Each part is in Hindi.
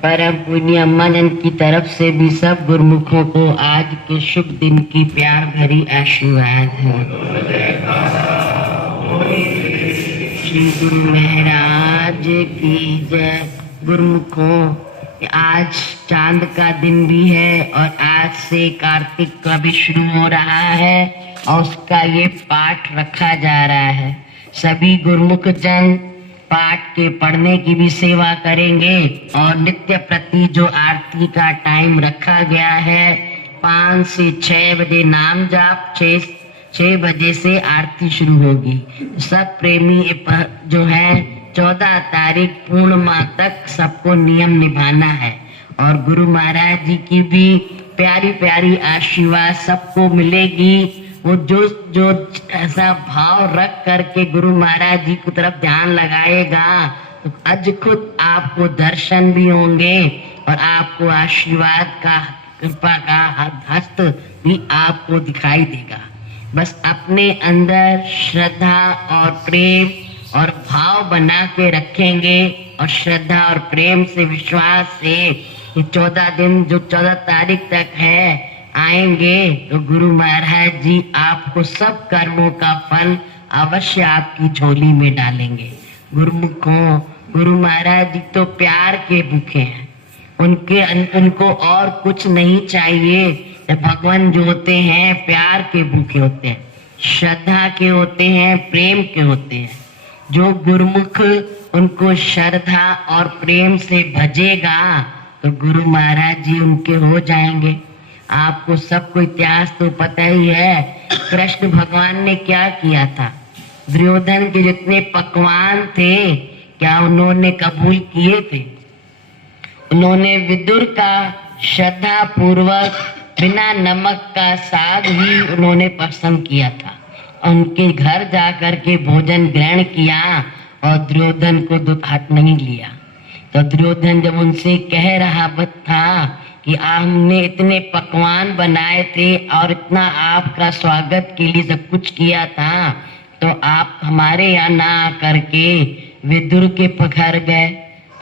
परम पुण्य अम्मा जन की तरफ से भी सब गुरुमुखों को आज के शुभ दिन की प्यार भरी आशीर्वाद है। श्री गुरु महाराज की जय। गुरुमुखों, आज चांद का दिन भी है और आज से कार्तिक का भी शुरू हो रहा है और उसका ये पाठ रखा जा रहा है। सभी गुरुमुख जन पाठ के पढ़ने की भी सेवा करेंगे और नित्य प्रति जो आरती का टाइम रखा गया है 5 से 6 बजे नाम जाप, 6 बजे से आरती शुरू होगी। सब प्रेमी जो है 14 तारीख पूर्णिमा तक सबको नियम निभाना है और गुरु महाराज जी की भी प्यारी प्यारी आशीर्वाद सबको मिलेगी। वो जो ऐसा भाव रख करके गुरु महाराज जी की तरफ ध्यान लगाएगा तो आज खुद आपको दर्शन भी होंगे और आपको आशीर्वाद का, कृपा का हस्त भी आपको दिखाई देगा। बस अपने अंदर श्रद्धा और प्रेम और भाव बना के रखेंगे और श्रद्धा और प्रेम से, विश्वास से ये 14 दिन जो 14 तारीख तक है आएंगे तो गुरु महाराज जी आपको सब कर्मों का फल अवश्य आपकी झोली में डालेंगे। गुरुमुखों, गुरु महाराज जी तो प्यार के भूखे हैं, उनको और कुछ नहीं चाहिए। भगवान जो होते हैं प्यार के भूखे होते हैं, श्रद्धा के होते हैं, प्रेम के होते हैं। जो गुरुमुख उनको श्रद्धा और प्रेम से भजेगा तो गुरु महाराज जी उनके हो जाएंगे। आपको सबको इतिहास तो पता ही है, कृष्ण भगवान ने क्या किया था। दुर्योधन के जितने पकवान थे क्या उन्होंने कबूल किए थे? उन्होंने विदुर का श्रद्धा पूर्वक बिना नमक का साग ही उन्होंने पसंद किया था। उनके घर जाकर के भोजन ग्रहण किया और दुर्योधन को हाथ नहीं लिया। तो दुर्योधन जब उनसे कह रहा था कि हमने इतने पकवान बनाए थे और इतना आपका स्वागत के लिए सब कुछ किया था, तो आप हमारे यहाँ ना आकर के विदुर के घर गए,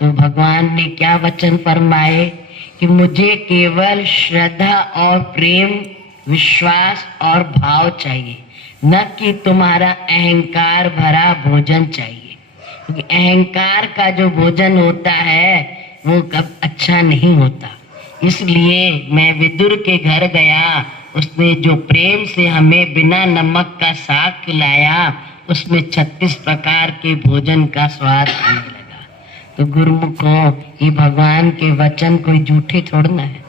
तो भगवान ने क्या वचन फरमाए कि मुझे केवल श्रद्धा और प्रेम, विश्वास और भाव चाहिए, न कि तुम्हारा अहंकार भरा भोजन चाहिए। क्योंकि अहंकार का जो भोजन होता है वो कब अच्छा नहीं होता। इसलिए मैं विदुर के घर गया, उसने जो प्रेम से हमें बिना नमक का साग खिलाया उसमें 36 प्रकार के भोजन का स्वाद आने लगा। तो गुरुमुखों, ये भगवान के वचन कोई झूठे थोड़ना है।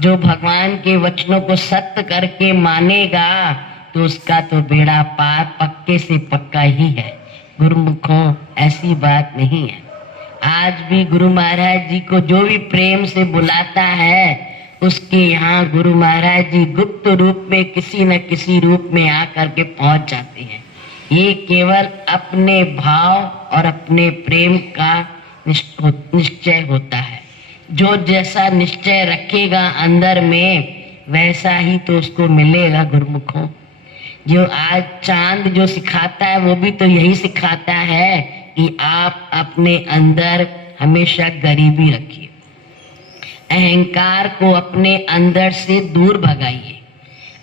जो भगवान के वचनों को सत्य करके मानेगा तो उसका तो बेड़ा पार पक्के से पक्का ही है। गुरुमुखों, ऐसी बात नहीं है। आज भी गुरु महाराज जी को जो भी प्रेम से बुलाता है उसके यहाँ गुरु महाराज जी गुप्त रूप में किसी न किसी रूप में आकर के पहुंच जाते हैं। ये केवल अपने भाव और अपने प्रेम का निश्चय होता है। जो जैसा निश्चय रखेगा अंदर में वैसा ही तो उसको मिलेगा। गुरुमुखों, जो आज चांद जो सिखाता है वो भी तो यही सिखाता है कि आप अपने अंदर हमेशा गरीबी रखिए, अहंकार को अपने अंदर से दूर भगाइए।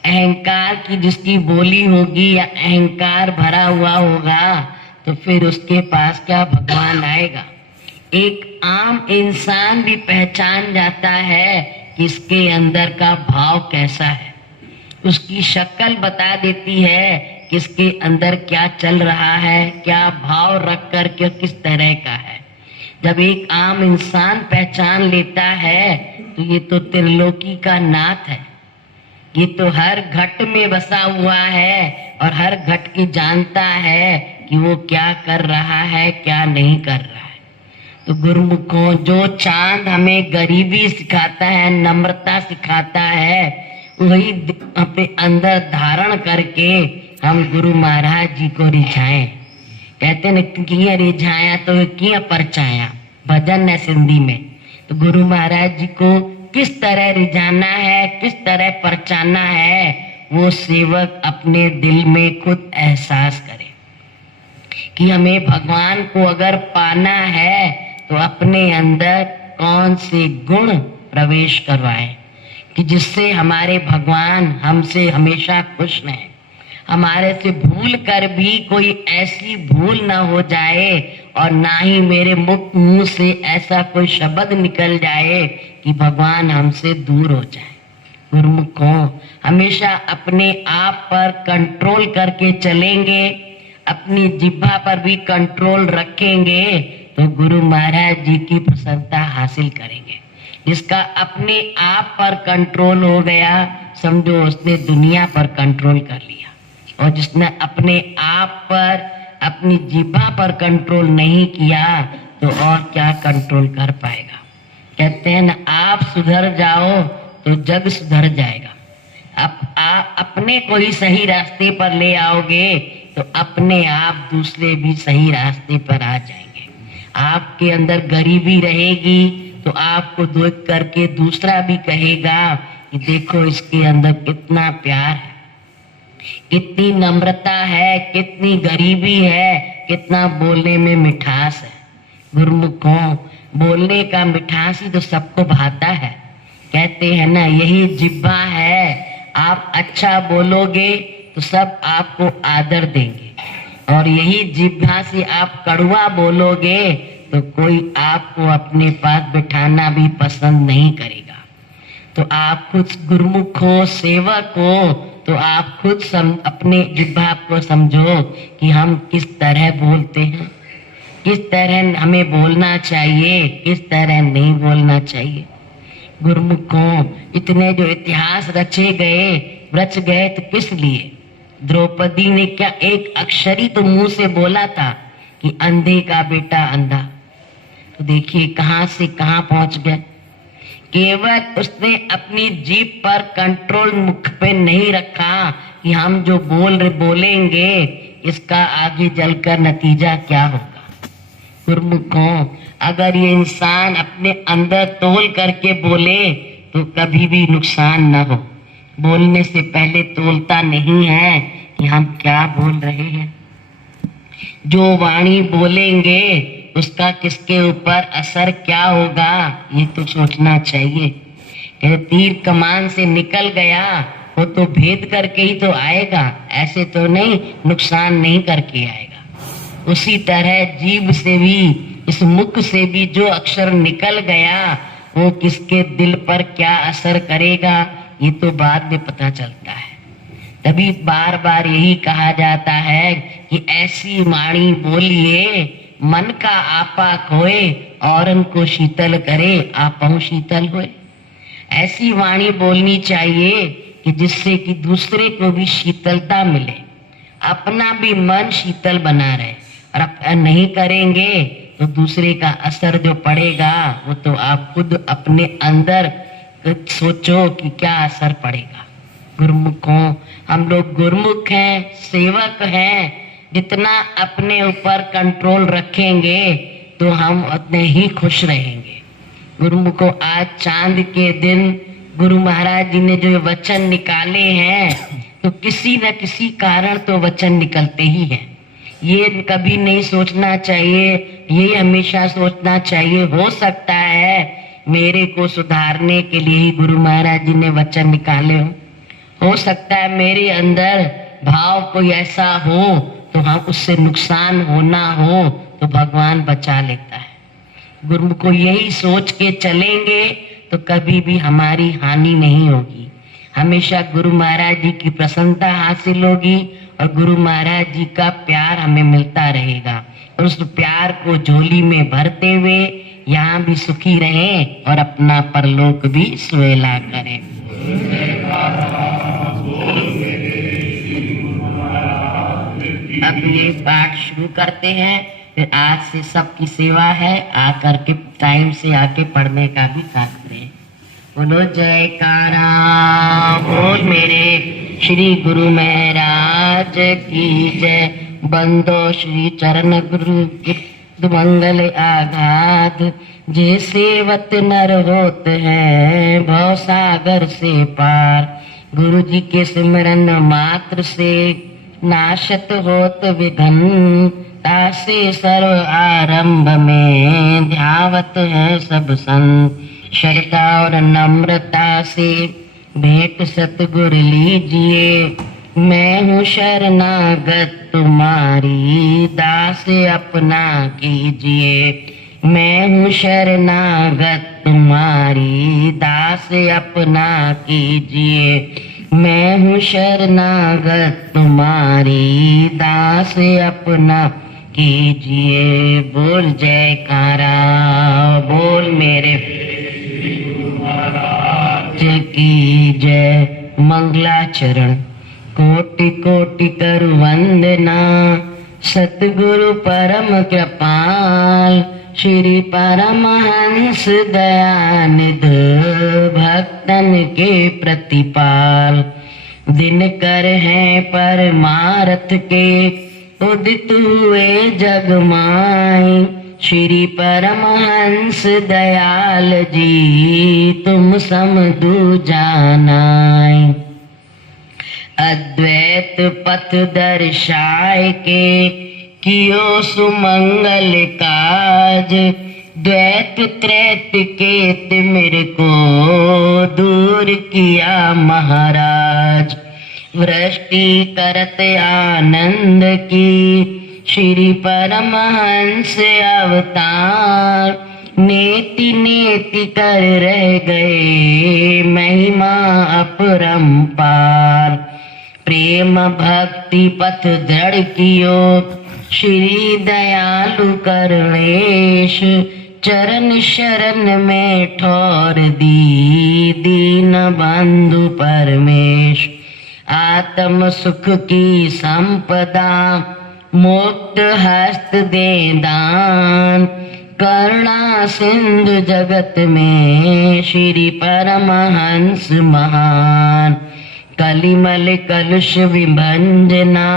अहंकार की जिसकी बोली होगी या अहंकार भरा हुआ होगा तो फिर उसके पास क्या भगवान आएगा। एक आम इंसान भी पहचान जाता है कि इसके अंदर का भाव कैसा है, उसकी शक्ल बता देती है कि इसके अंदर क्या चल रहा है, क्या भाव रख कर के किस तरह का है। जब एक आम इंसान पहचान लेता है तो ये तो त्रिलोकी का नाथ है, ये तो हर घट में बसा हुआ है और हर घट की जानता है कि वो क्या कर रहा है, क्या नहीं कर रहा है। तो गुरुमुखों, जो चांद हमें गरीबी सिखाता है, नम्रता सिखाता है, वही अपने अंदर धारण करके हम गुरु महाराज जी को रिझाएं। कहते न किया रिझाया तो किया परचाया, भजन है सिंधी में। तो गुरु महाराज जी को किस तरह रिझाना है, किस तरह परचाना है, वो सेवक अपने दिल में खुद एहसास करे कि हमें भगवान को अगर पाना है तो अपने अंदर कौन से गुण प्रवेश करवाए कि जिससे हमारे भगवान हमसे हमेशा खुश रहें। हमारे से भूल कर भी कोई ऐसी भूल ना हो जाए और ना ही मेरे मुंह से ऐसा कोई शब्द निकल जाए कि भगवान हमसे दूर हो जाए। गुरुमुखों, हमेशा अपने आप पर कंट्रोल करके चलेंगे, अपनी जिह्वा पर भी कंट्रोल रखेंगे तो गुरु महाराज जी की प्रसन्नता हासिल करेंगे। जिसका अपने आप पर कंट्रोल हो गया, समझो उसने दुनिया पर कंट्रोल कर लिया। और जिसने अपने आप पर, अपनी जिह्वा पर कंट्रोल नहीं किया तो और क्या कंट्रोल कर पाएगा। कहते हैं ना, आप सुधर जाओ तो जग सुधर जाएगा। आप अपने को ही सही रास्ते पर ले आओगे तो अपने आप दूसरे भी सही रास्ते पर आ जाएंगे। आपके अंदर गरीबी रहेगी तो आपको देख करके दूसरा भी कहेगा कि देखो इसके अंदर कितना प्यार है, कितनी नम्रता है, कितनी गरीबी है, कितना बोलने में मिठास है। गुरुमुखों, बोलने का मिठास ही तो सबको भाता है। कहते हैं ना, यही जिह्वा है, आप अच्छा बोलोगे तो सब आपको आदर देंगे और यही जिह्वा से आप कड़वा बोलोगे तो कोई आपको अपने पास बिठाना भी पसंद नहीं करेगा। तो आप खुद गुरुमुख हो, सेवक हो, तो आप खुद अपने जिह्वा को समझो कि हम किस तरह बोलते हैं, किस तरह हमें बोलना चाहिए, किस तरह नहीं बोलना चाहिए। गुरुमुखों, इतने जो इतिहास रचे गए तो किस लिए? द्रौपदी ने क्या एक अक्षर ही तो मुंह से बोला था कि अंधे का बेटा अंधा, तो देखिए कहां से कहां पहुंच गए। केवल उसने अपनी जीभ पर कंट्रोल मुख पे नहीं रखा कि हम जो बोलेंगे इसका आगे चलकर नतीजा क्या होगा। गुरुमुखों, अगर ये इंसान अपने अंदर तोल करके बोले तो कभी भी नुकसान न हो। बोलने से पहले तोलता नहीं है कि हम क्या बोल रहे हैं। जो वाणी बोलेंगे उसका किसके ऊपर असर क्या होगा, ये तो सोचना चाहिए। तीर कमान से निकल गया वो तो भेद करके ही तो आएगा, ऐसे तो नहीं नुकसान नहीं करके आएगा। उसी तरह जीभ से भी, इस मुख से भी जो अक्षर निकल गया वो किसके दिल पर क्या असर करेगा, ये तो बाद में पता चलता है। तभी बार बार यही कहा जाता है कि ऐसी वाणी बोलिए मन का आपा खोए, औरन को शीतल करे आपहु शीतल होए। ऐसी वाणी बोलनी चाहिए कि जिससे कि दूसरे को भी शीतलता मिले, अपना भी मन शीतल बना रहे। और अब नहीं करेंगे तो दूसरे का असर जो पड़ेगा वो तो आप खुद अपने अंदर सोचो कि क्या असर पड़ेगा। गुरुमुखों, हम लोग गुरुमुख हैं, सेवक हैं। जितना अपने ऊपर कंट्रोल रखेंगे तो हम उतने ही खुश रहेंगे। गुरुमुखों, आज चांद के दिन गुरु महाराज जी ने जो वचन निकाले हैं तो किसी न किसी कारण तो वचन निकलते ही हैं। ये कभी नहीं सोचना चाहिए, ये हमेशा सोचना चाहिए हो सकता है मेरे को सुधारने के लिए ही गुरु महाराज जी ने वचन निकाले हो सकता है मेरे अंदर भाव कोई ऐसा हो तो हम उससे नुकसान होना हो तो भगवान बचा लेता है। गुरु को यही सोच के चलेंगे तो कभी भी हमारी हानि नहीं होगी। हमेशा गुरु महाराज जी की प्रसन्नता हासिल होगी और गुरु महाराज जी का प्यार हमें मिलता रहेगा। और उस प्यार को झोली में भरते हुए यहाँ भी सुखी रहें और अपना परलोक भी सुहेला करें। अब ये पाठ शुरू करते हैं, फिर आज से सबकी सेवा है, आकर के टाइम से आके पढ़ने का भी साथ करें। बोलो जयकारा बोल मेरे श्री गुरु महाराज की जय। बंदो श्री चरण गुरु मंगल आघात, जे सेवत नर होत हैं भव सागर से पार। गुरु जी के सिमरन मात्र से नाशत होत विघन, तासे सर्व आरंभ में ध्यावत है सब संत। श्रद्धा और नम्रता से भेंट सतगुरु लीजिए। मैं हूँ शरणागत तुम्हारी, दास अपना कीजिए। मैं हूँ शरणागत तुम्हारी, दास अपना कीजिए। मैं हूँ शरणागत तुम्हारी, दास अपना कीजिए। बोल जयकारा, बोल मेरे की जय। मंगलाचरण। कोटि कोटि कर वंदना, सतगुरु परम कृपाल। श्री परमहंस दयानिध, भक्तन के प्रतिपाल। दिन कर हैं परमारथ के, उदित हुए जग माई। श्री परमहंस दयाल जी, तुम सम दूजा नाई। अद्वैत पथ दर्शाय के, कियो सुमंगल काज। द्वैत त्रैत के तिमिर को, दूर किया महाराज। वृष्टि करत आनंद की, श्री परमहंस अवतार। नेति नेति कर रह गए, महिमा अपरंपार। प्रेम भक्ति पथ दृढ़ कियो, श्री दयालु करुणेश। चरण शरण में ठौर दी, दीन बंधु परमेश। आत्म सुख की संपदा, मुक्त हस्त दे दान। करुणा सिंधु जगत में, श्री परमहंस महान। कलिमल कलुष विभंजना,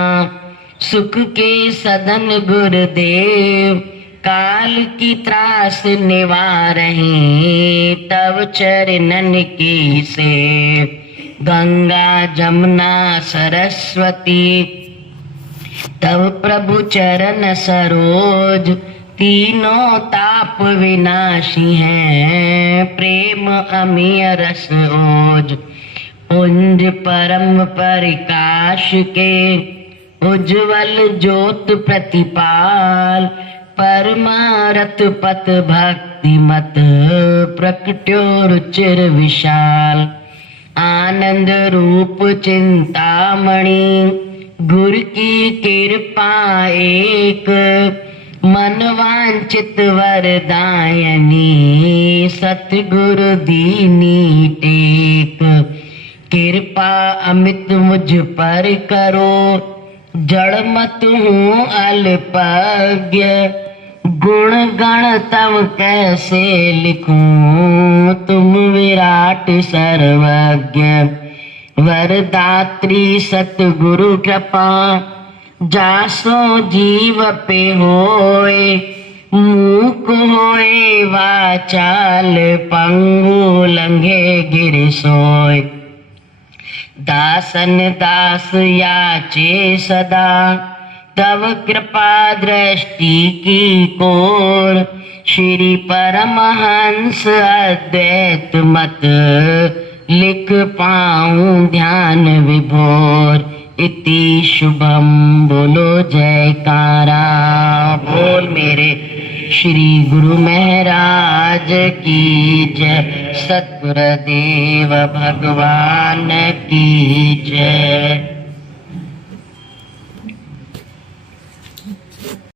सुख के सदन गुरुदेव। काल की त्रास निवारहि, तव चरणन की सेव। गंगा जमुना सरस्वती, तव प्रभु चरण सरोज। तीनों ताप विनाशी हैं, प्रेम अमीय रस ओज। पुंज परम प्रकाश के, उज्ज्वल ज्योत प्रतिपाल। परमारथ पथ भक्ति मत, प्रकट्यो रुचिर विशाल। आनंद रूप चिंतामणि, गुरु की कृपा एक। मन वांछित वरदायनी, सतगुरु दीनी टेक। कृपा अमित मुझ पर करो, जड़ मत हूँ अल्पज्ञ। गुण गण तव कैसे लिखूं, तुम विराट सर्वज्ञ। वरदात्री सतगुरु कृपा, जासो जीव पे होए। मूक होए वाचाल, पंगु लंघे गिर सोए। दासन दास याचे सदा, तव कृपा दृष्टि की कोर। श्री परमहंस अद्वैत मत, लिख पाऊं ध्यान विभोर। इति शुभम। बोलो जयकारा, बोल मेरे श्री गुरु महाराज की जय। सतगुरुदेव भगवान की जय।